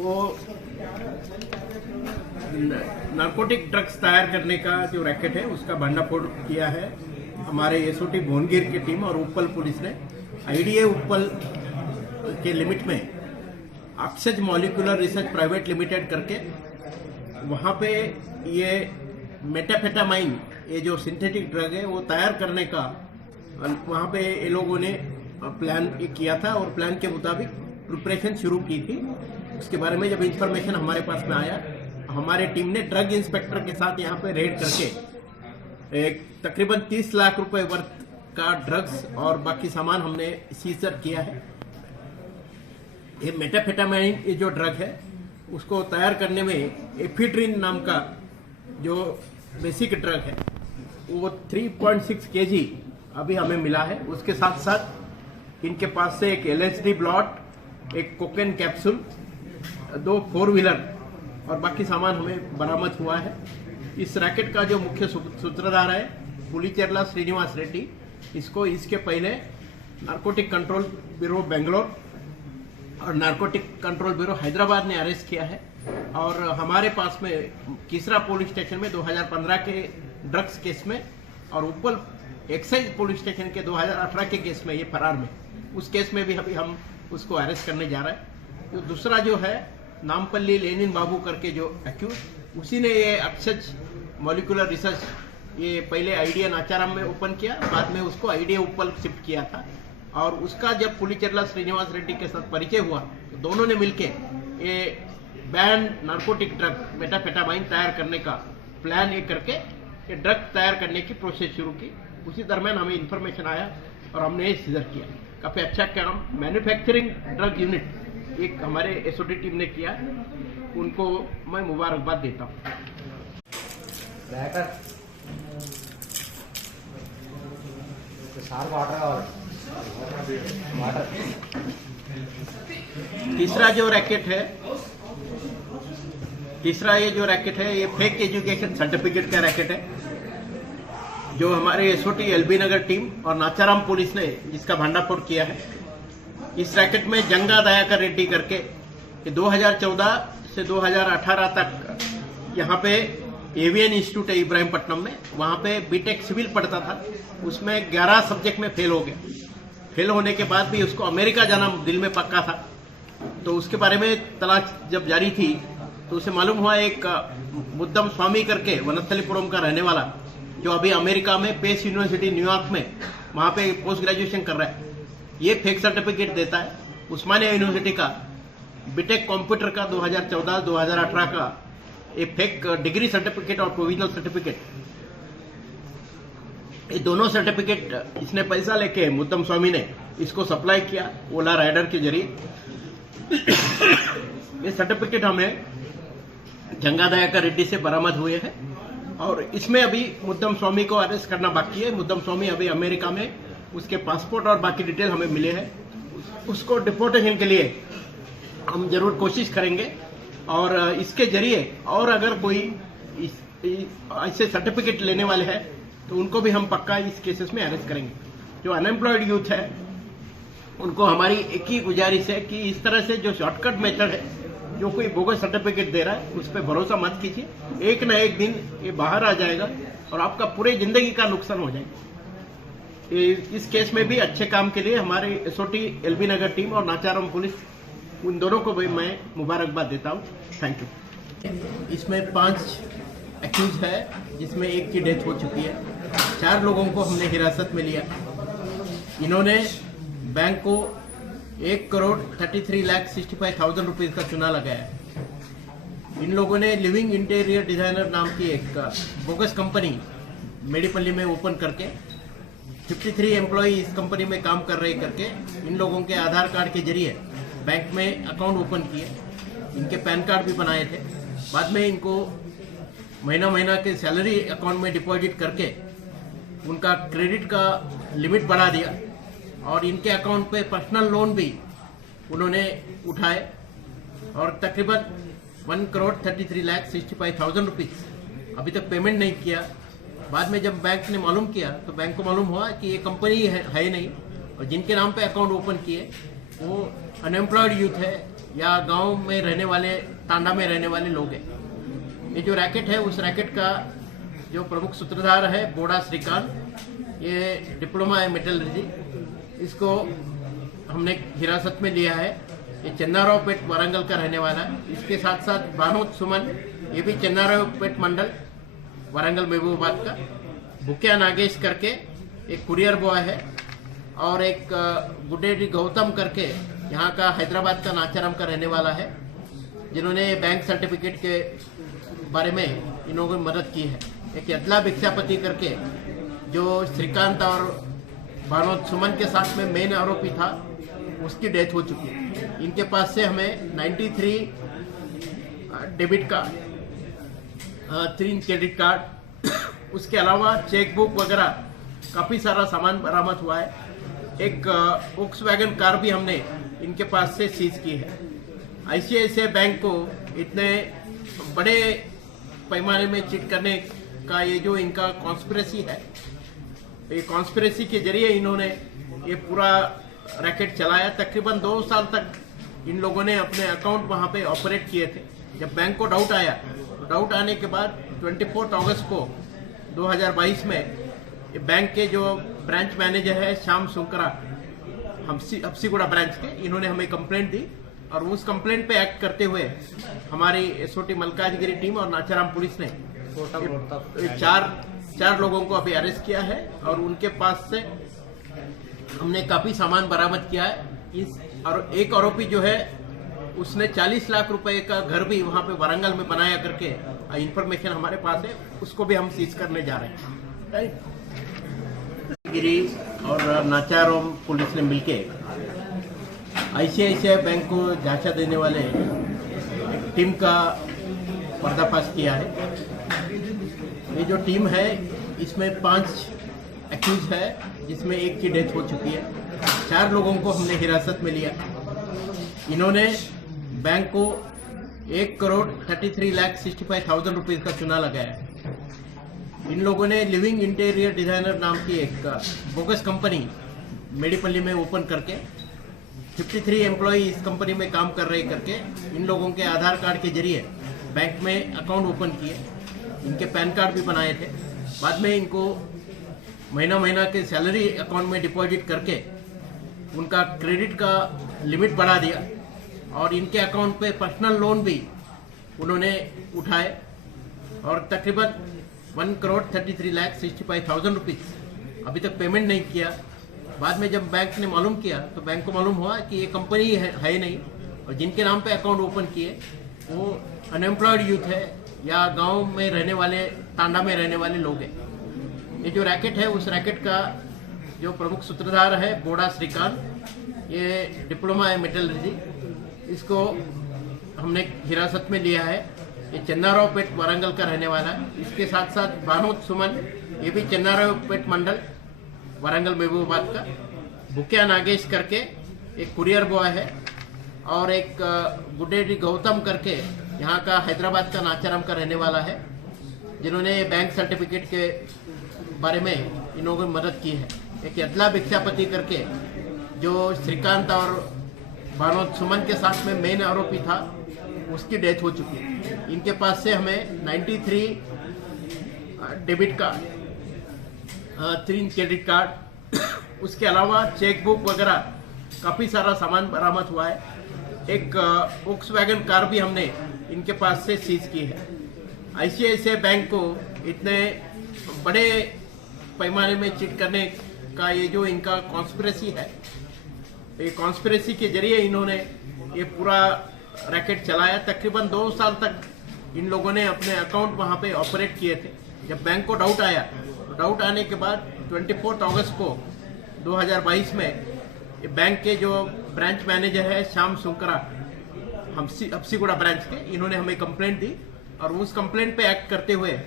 वो narcotic drugs तैयार करने का जो रैकेट है उसका भंडाफोड़ किया है हमारे एसओटी भुवनगिर की टीम और उप्पल पुलिस ने। आईडीए उप्पल के लिमिट में अक्षज मॉलिक्यूलर रिसर्च प्राइवेट लिमिटेड करके वहाँ पे ये मेटाफेटामाइन ये जो सिंथेटिक ड्रग है वो तैयार करने का वहाँ पे ये लोगों ने प्लान किया था और प्लान के मुताबिक प्रिपरेशन शुरू की थी। उसके बारे में जब इंफॉर्मेशन हमारे पास में आया, हमारे टीम ने ड्रग इंस्पेक्टर के साथ यहाँ पे रेड करके एक तकरीबन 30 लाख रुपए वर्थ का ड्रग्स और बाकी सामान हमने सीजर किया है। ये मेटाफेटामाइन ये जो ड्रग है उसको तैयार करने में एफिड्रिन नाम का जो बेसिक ड्रग है वो 3.6 kg अभी हमें मिला है। उसके साथ साथ इनके पास से एक LSD ब्लॉट, एक कोकेन कैप्सूल, 2 4 व्हीलर और बाकी सामान हमें बरामद हुआ है। इस रैकेट का जो मुख्य सूत्रधार है पुलिचेरला श्रीनिवास रेड्डी, इसको इसके पहले नारकोटिक कंट्रोल ब्यूरो बेंगलोर और नारकोटिक कंट्रोल ब्यूरो हैदराबाद ने अरेस्ट किया है और हमारे पास में किसरा पुलिस स्टेशन में 2015 के ड्रग्स केस में और उप्पल एक्साइज पुलिस स्टेशन के 2018 के केस में ये फरार में, उस केस में भी अभी हम उसको अरेस्ट करने जा रहे हैं। तो दूसरा जो है नामपल्ली लेनिन बाबू करके जो एक्यूज, उसी ने ये अक्षज मॉलिक्यूलर रिसर्च ये पहले आईडीए नाचाराम में ओपन किया, बाद में उसको आईडीए उप्पल शिफ्ट किया था और उसका जब पुलिचेरला श्रीनिवास रेड्डी के साथ परिचय हुआ तो दोनों ने मिलके ये बैन नारकोटिक ड्रग मेटाफेटामाइन तैयार करने का प्लान ये करके ये ड्रग तैयार करने की प्रोसेस शुरू की। उसी दरमियान हमें इंफॉर्मेशन आया और हमने ये सीजर किया। काफी अच्छा काम मैन्युफैक्चरिंग ड्रग यूनिट एक हमारे एसओटी टीम ने किया, उनको मैं मुबारकबाद देता हूँ। तीसरा ये जो रैकेट है ये फेक एजुकेशन सर्टिफिकेट का रैकेट है जो हमारे एसओटी एलबी नगर टीम और नाचाराम पुलिस ने जिसका भंडाफोड़ किया है। इस रैकेट में जंगा दयाकर रेड्डी करके 2014 से 2018 तक यहाँ पे एवियन इंस्टीट्यूट है इब्राहिमपट्टनम में, वहाँ पे बीटेक सिविल पढ़ता था, उसमें 11 सब्जेक्ट में फेल हो गया। फेल होने के बाद भी उसको अमेरिका जाना दिल में पक्का था, तो उसके बारे में तलाश जब जारी थी तो उसे मालूम हुआ एक मुद्दम स्वामी करके वनस्थलीपुरम का रहने वाला जो अभी अमेरिका में पेस यूनिवर्सिटी न्यूयॉर्क में वहाँ पे पोस्ट ग्रेजुएशन कर रहा है, ये फेक सर्टिफिकेट देता है। उस्मानिया यूनिवर्सिटी का बीटेक कंप्यूटर का 2014-2018 का एक फेक डिग्री सर्टिफिकेट और प्रोविजनल सर्टिफिकेट, ये दोनों सर्टिफिकेट इसने पैसा लेके मुद्दम स्वामी ने इसको सप्लाई किया ओला राइडर के जरिए। ये सर्टिफिकेट हमें जंगा दयाकर रेड्डी से बरामद हुए हैं और इसमें अभी मुद्दम स्वामी को अरेस्ट करना बाकी है। मुद्दम स्वामी अभी अमेरिका में, उसके पासपोर्ट और बाकी डिटेल हमें मिले हैं, उसको डिपोर्टेशन के लिए हम जरूर कोशिश करेंगे और इसके जरिए और अगर कोई ऐसे सर्टिफिकेट लेने वाले हैं तो उनको भी हम पक्का इस केसेस में अरेस्ट करेंगे। जो अनएम्प्लॉयड यूथ है उनको हमारी एक ही गुजारिश है कि इस तरह से जो शॉर्टकट मेथड है, जो कोई बोगस सर्टिफिकेट दे रहा है उस पर भरोसा मत कीजिए, एक ना एक दिन ये बाहर आ जाएगा और आपका पूरे जिंदगी का नुकसान हो जाएगा। इस केस में भी अच्छे काम के लिए हमारे एसओटी एलबी नगर टीम और नाचाराम पुलिस, उन दोनों को भी मैं मुबारकबाद देता हूँ। Thank you. इसमें 5 एक्यूज है जिसमें एक की डेथ हो चुकी है। 4 लोगों को हमने हिरासत में लिया। इन्होंने बैंक को 1,33,65,000 रुपीज का चुना लगाया। इन लोगों ने लिविंग इंटीरियर डिजाइनर नाम की एक बोगस कंपनी मेडीपल्ली में ओपन करके 53 एम्प्लॉय इस कंपनी में काम कर रहे करके इन लोगों के आधार कार्ड के जरिए बैंक में अकाउंट ओपन किए, इनके पैन कार्ड भी बनाए थे। बाद में इनको महीना के सैलरी अकाउंट में डिपॉजिट करके उनका क्रेडिट का लिमिट बढ़ा दिया और इनके अकाउंट पे पर्सनल लोन भी उन्होंने उठाए और तकरीबन 1,33,65,000 रुपीज अभी तक पेमेंट नहीं किया। बाद में जब बैंक ने मालूम किया तो बैंक को मालूम हुआ कि ये कंपनी है नहीं और जिनके नाम पे अकाउंट ओपन किए वो अनएम्प्लॉयड यूथ है, या गांव में रहने वाले, तांडा में रहने वाले लोग हैं। ये जो रैकेट है, उस रैकेट का जो प्रमुख सूत्रधार है बोड़ा श्रीकांत, ये डिप्लोमा है मेटलर्जी, इसको हमने हिरासत में लिया है। ये चन्नारावपेट वारंगल का रहने वाला है। इसके साथ साथ भानोद सुमन, ये भी चन्नारावपेट मंडल वारंगल महबूबाबाद का। बुकिया नागेश करके एक कुरियर बॉय है, और एक गुडेडी गौतम करके यहाँ का हैदराबाद का नाचाराम का रहने वाला है, जिन्होंने बैंक सर्टिफिकेट के बारे में इन्होंने मदद की है। एक यदला भिक्षापति करके जो श्रीकांत और भानोद सुमन के साथ में मेन आरोपी था, उसकी डेथ हो चुकी है। इनके पास से हमें 93 डेबिट कार्ड, 3 क्रेडिट कार्ड, उसके अलावा चेक बुक वगैरह काफ़ी सारा सामान बरामद हुआ है। एक वोक्सवैगन कार भी हमने इनके पास से सीज की है। आईसीआईसीआई बैंक को इतने बड़े पैमाने में चीट करने का ये जो इनका कॉन्स्पिरेसी है, ये कॉन्स्पिरेसी के जरिए इन्होंने ये पूरा रैकेट चलाया। तकरीबन 2 साल तक इन लोगों ने अपने अकाउंट वहाँ पे ऑपरेट किए थे। जब बैंक को डाउट आया, तो डाउट आने के बाद 24 अगस्त को 2022 में ये बैंक के जो ब्रांच मैनेजर है श्याम सुंकरा, हफ्सीगुड़ा ब्रांच के, इन्होंने हमें कंप्लेंट दी, और उस कंप्लेंट पे एक्ट करते हुए हमारी एसओटी मलकाजगिरी टीम और नाचाराम पुलिस ने चार लोगों को अभी अरेस्ट किया है, और उनके पास से हमने काफी सामान बरामद किया है। और एक आरोपी जो है, उसने 40 लाख रुपए का घर भी वहां पे वारंगल में बनाया करके इंफॉर्मेशन हमारे पास है, उसको भी हम सीज करने जा रहे हैं। गिरी और नाचाराम पुलिस ने मिलके आईसीआईसीआई बैंक को झांसा देने वाले एक टीम का पर्दाफाश किया है। ये जो टीम है, इसमें 5 एक्यूज है, जिसमें एक की डेथ हो चुकी है। 4 लोगों को हमने हिरासत में लिया। इन्होंने बैंक को 1,33,65,000 रुपीज का चुना लगाया है। इन लोगों ने लिविंग इंटीरियर डिजाइनर नाम की एक बोगस कंपनी मेडीपल्ली में ओपन करके 53 एम्प्लॉय इस कंपनी में काम कर रहे करके इन लोगों के आधार कार्ड के जरिए बैंक में अकाउंट ओपन किए। इनके पैन कार्ड भी बनाए थे। बाद में इनको महीना के सैलरी अकाउंट में डिपॉजिट करके उनका क्रेडिट का लिमिट बढ़ा दिया, और इनके अकाउंट पे पर्सनल लोन भी उन्होंने उठाए, और तकरीबन 1,33,65,000 रुपीज अभी तक पेमेंट नहीं किया। बाद में जब बैंक ने मालूम किया, तो बैंक को मालूम हुआ कि ये कंपनी है नहीं, और जिनके नाम पे अकाउंट ओपन किए वो अनएम्प्लॉयड यूथ है या गांव में रहने वाले, तांडा में रहने वाले लोग हैं। ये जो रैकेट है, उस रैकेट का जो प्रमुख सूत्रधार है बोड़ा श्रीकांत, ये डिप्लोमा है मेटलर्जी, इसको हमने हिरासत में लिया है। ये चन्नारावपेट वारंगल का रहने वाला है। इसके साथ साथ भानोद सुमन, ये भी चन्नारावपेट मंडल वारंगल महबूबाबाद का। बुकिया नागेश करके एक कुरियर बॉय है, और एक गुडेडी गौतम करके यहाँ का हैदराबाद का नाचाराम का रहने वाला है, जिन्होंने बैंक सर्टिफिकेट के बारे में इन्होंने मदद की है। एक यदला भिक्षापति करके जो श्रीकांत और भानोद सुमन के साथ में मेन आरोपी था, उसकी डेथ हो चुकी है। इनके पास से हमें 93 डेबिट कार्ड, 3 क्रेडिट कार्ड, उसके अलावा चेक बुक वगैरह काफ़ी सारा सामान बरामद हुआ है। एक वोक्सवैगन कार भी हमने इनके पास से सीज की है। आईसीआईसीआई बैंक को इतने बड़े पैमाने में चीट करने का ये जो इनका कॉन्स्पिरेसी है, ये कॉन्स्पिरेसी के जरिए इन्होंने ये पूरा रैकेट चलाया। तकरीबन 2 साल तक इन लोगों ने अपने अकाउंट वहाँ पे ऑपरेट किए थे। जब बैंक को डाउट आया, तो डाउट आने के बाद 24 अगस्त को 2022 में ये बैंक के जो ब्रांच मैनेजर है श्याम सुंकरा, हफ्सीगुड़ा ब्रांच के, इन्होंने हमें कंप्लेंट दी, और उस कंप्लेंट पे एक्ट करते हुए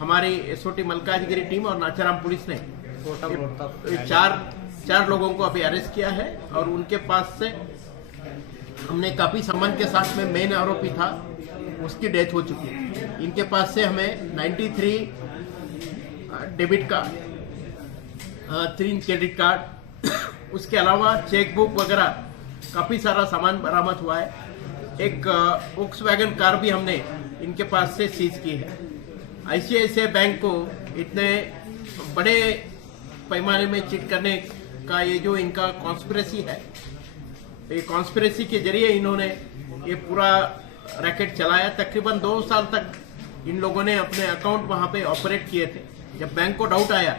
हमारी एसओटी मलकाजगिरी टीम और नाचाराम पुलिस ने चार लोगों को अभी अरेस्ट किया है, और उनके पास से हमने काफी सामान के साथ में मेन आरोपी था, उसकी डेथ हो चुकी है। इनके पास से हमें 93 डेबिट कार्ड, 3 क्रेडिट कार्ड, उसके अलावा चेक बुक वगैरह काफ़ी सारा सामान बरामद हुआ है। एक वोक्सवैगन कार भी हमने इनके पास से सीज की है। आईसीआईसीआई बैंक को इतने बड़े पैमाने में चीट करने का ये जो इनका कॉन्स्पिरेसी है, ये कॉन्स्पिरेसी के जरिए इन्होंने ये पूरा रैकेट चलाया। तकरीबन 2 साल तक इन लोगों ने अपने अकाउंट वहाँ पे ऑपरेट किए थे। जब बैंक को डाउट आया,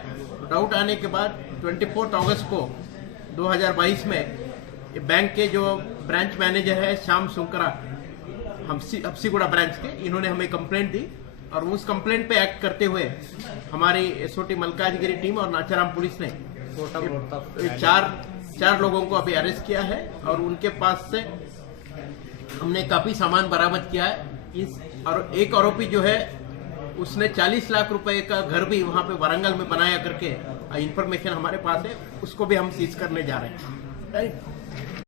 डाउट आने के बाद 24 अगस्त को 2022 में ये बैंक के जो ब्रांच मैनेजर है श्याम सुंकरा, हफ्सीगुड़ा ब्रांच के, इन्होंने हमें कंप्लेंट दी और उस कंप्लेंट पे एक्ट करते हुए हमारी एसओटी मलकाजगिरी टीम और नाचाराम पुलिस ने चार लोगों को अभी अरेस्ट किया है और उनके पास से हमने काफी सामान बरामद किया है। और एक आरोपी जो है उसने 40 लाख रुपए का घर भी वहां पे वारंगल में बनाया करके इंफॉर्मेशन हमारे पास है, उसको भी हम सीज करने जा रहे हैं।